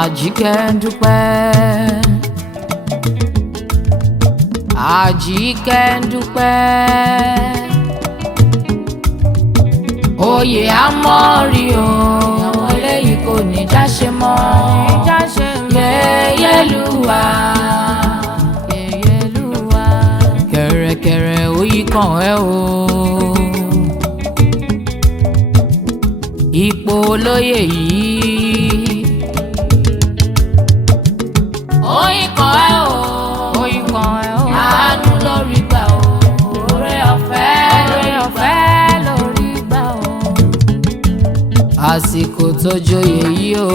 Ajikendupe, Ajikendupe, oyè amọ́rí o, àwọn eléyìí kò ní jáṣe mọ́, Yèyélúwà, Yèyélúwà, kẹ̀rẹ̀kẹ̀rẹ̀ oyè kan ẹ o, ipò olóyè yìí. Oyin kan ẹ o, oyin kan ẹ o, àánú lórí gbà o, oore ọ̀fẹ́ lórí gbà o. Àsìkò tó joyè yìí o,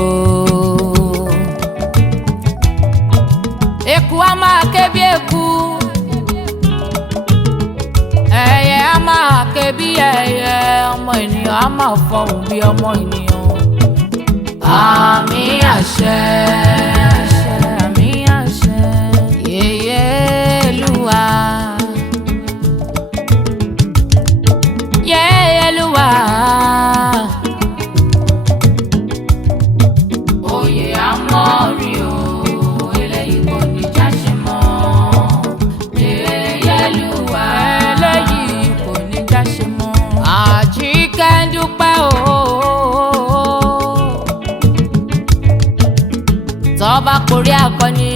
eku a máa ké bí eku, ẹyẹ a máa ké bí ẹyẹ, ọmọ ènìyàn a máa fọhùn bí ọmọ ènìyàn. Àmín àṣẹ. Yèyélúwà, Yèyélúwà, oyè amọ́rí o, eléyìí kò ní jáṣe mọ́. Yèyélúwà, eléyìí kò ní jáṣe mọ́. Ajikendupe o, tọ́ba korí akọni.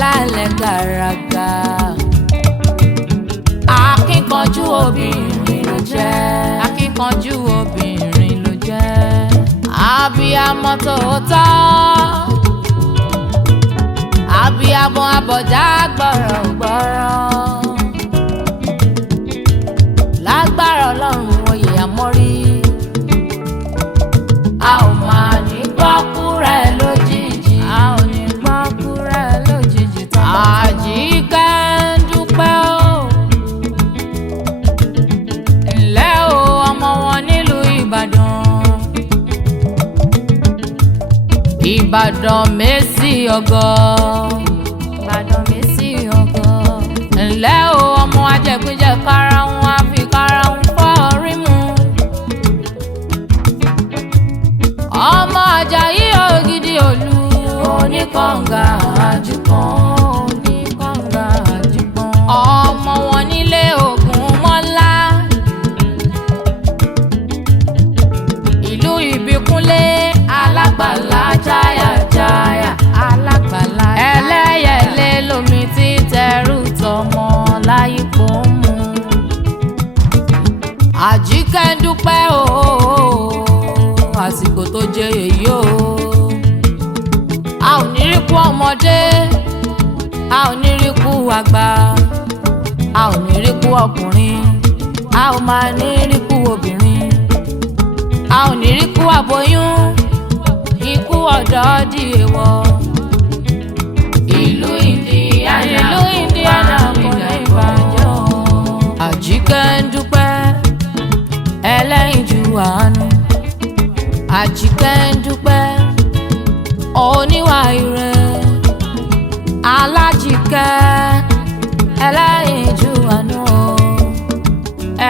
Lálẹ́ gàràgà, akíkanjú obìnrin ló jẹ́, akíkanjú obìnrin ló jẹ́, abiyamọ tòótọ́, abiyamọ abọ̀já gbọ̀rọ̀gbọ̀rọ̀, lágbára Ọlọ́run oyè àmọ́rí, a ò máa ní gbọ́kú rẹ̀ lójijì, a ò ní gbọ́kú rẹ̀ lójijì. Ajikendupe o, ǹlẹ́ o ọmọ wọn nílùú Ìbàdàn, Ìbàdàn Mèsì ọgọ́, Ìbàdàn Mèsì ọgọ́, ǹlẹ́ o ọmọ ajẹ̀gbẹ́jẹ̀ karahun àfi karahun fọ́ orí mu, ọmọ Àjàyí Ògidì Òlu, oníkànga àjùkàn, oníkànga àjùkàn, ọmọ wọn nílé Ògúnmọ́lá, ìlú Ìbíkúnlé, alágbàlá jáyàjáyà, alágbàlá ẹlẹ́yẹlé lomi tí tẹrù tọmọ láyípo mú. Ajikendupe o, àsìkò tó jẹ èyí o, a ò ní rí kú ọmọdé, a ò ní rí kú àgbà, a ò ní rí kú ọkùnrin, a ò máa ní rí kú obìnrin, a ò ní rí kú aboyún, ikú ọ̀dọ́ di èèwọ̀. Ìlú Indiana kò ní ìbàjẹ́ o. Ajikendupe, ẹlẹ́yinjú àánú, Ajikendupe, oníwà ire, alájíkẹ́, ẹlẹ́yinjú àánú o,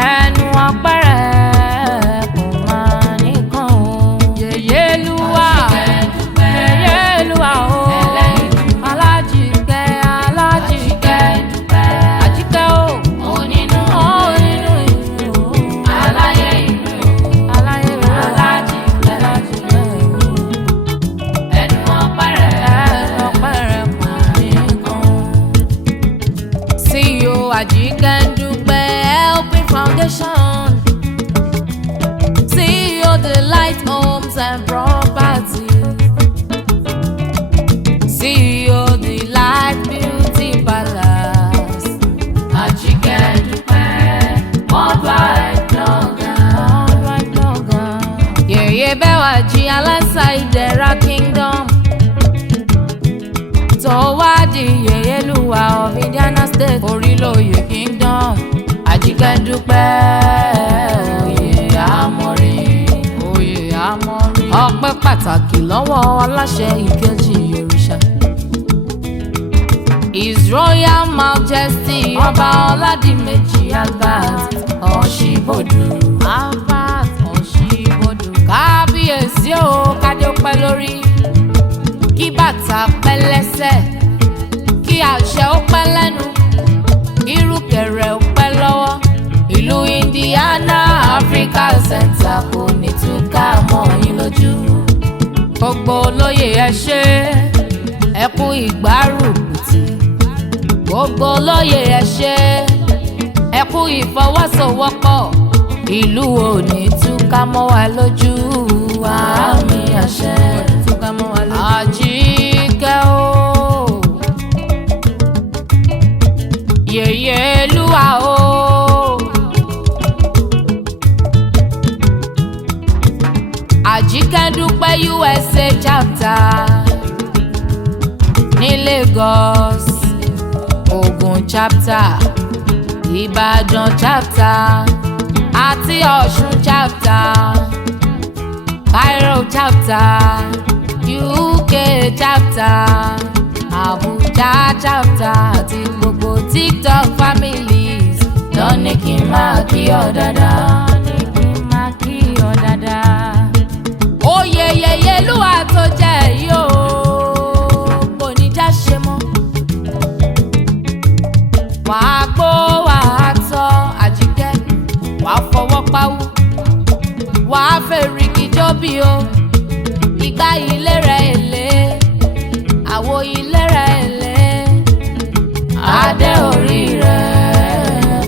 ẹnu ọpẹ́rẹ́ kò máa nìkan o. Yèyélúwà, Yèyélúwà o, alájíkẹ́, alájíkẹ́, Àjíkẹ́ o, onínú ìlú, aláyé ìlú, aláyé ìlú, alájíkẹ́, ẹnu ọpẹ́rẹ́ kò nìkan. CEO Ajikendupe Helping Foundation, CEO Delight Homes and Properties, CEO Delight Beauty Palace, Ajikendupe Worldwide Blogger, Yèyé Bẹ́wàjí Aláṣà Ìdẹ̀ra Kingdom, tó wá di Yèyélúwà of Indiana State, Orílóyè Kingdom. Ajikendupe, oyè àmọ́rí, oyè àmọ́rí. Ọpẹ́ pàtàkì lọ́wọ́ aláṣẹ ìkejì òrìṣà, His Royal Majesty Ọba Ọládìméjì Albert Ọ̀ṣìbọ̀dù, Albert Ọ̀ṣìbọ̀dù, ká lórí, kí bàtà pẹ́ lẹ́sẹ̀, kí àṣẹ ó pẹ́ lẹ́nu, irúkẹ̀rẹ̀ ó pẹ́ lọ́wọ́. Ìlú Indiana Africa Center kò ní túká mọ́ yín lójú. Gbogbo olóyè ẹ ṣé, ẹ kú ìgbárùkùtì. Gbogbo olóyè ẹ ṣé, ẹ kú ìfọwọ́sowọ́pọ̀. Ìlú ò ní túká mọ́ wa lójú. Àmì àṣẹ. Àjíkẹ́ o, yèyé Olúwa o. Ajikendupe USA chapter ní Lagos, Ògùn chapter, Ibadan chapter àti Ọ̀ṣun chapter, Cairo chapter, UK chapter, Abuja chapter àti gbogbo TikTok families. Lọ́ní kí n máa kí ọ dáadáa, ní kí n máa kí ọ dáadáa. Oyè yèyé Olúwa tó jẹ́ yìí o, kò ní já ṣe mọ́. Wàá gbó wàá tọ́ Àjíkẹ́, wàá fọwọ́ páwú, wàá fèrèkì jóbi o. Ìgbà ilé rẹ̀ èlé, àwo ilé rẹ̀ èlé. Adé orí rẹ̀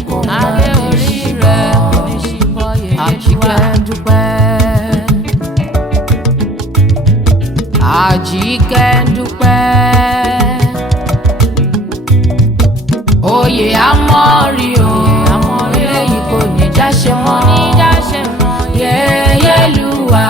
kò má ní ṣíbọ̀ yèyé Àjíkẹ́ndúpẹ́. Àjíkẹ́ndúpẹ́, oyè àmọ́rí o, eléyìí kò ní já ṣe mọ́. Yèyé Olúwa.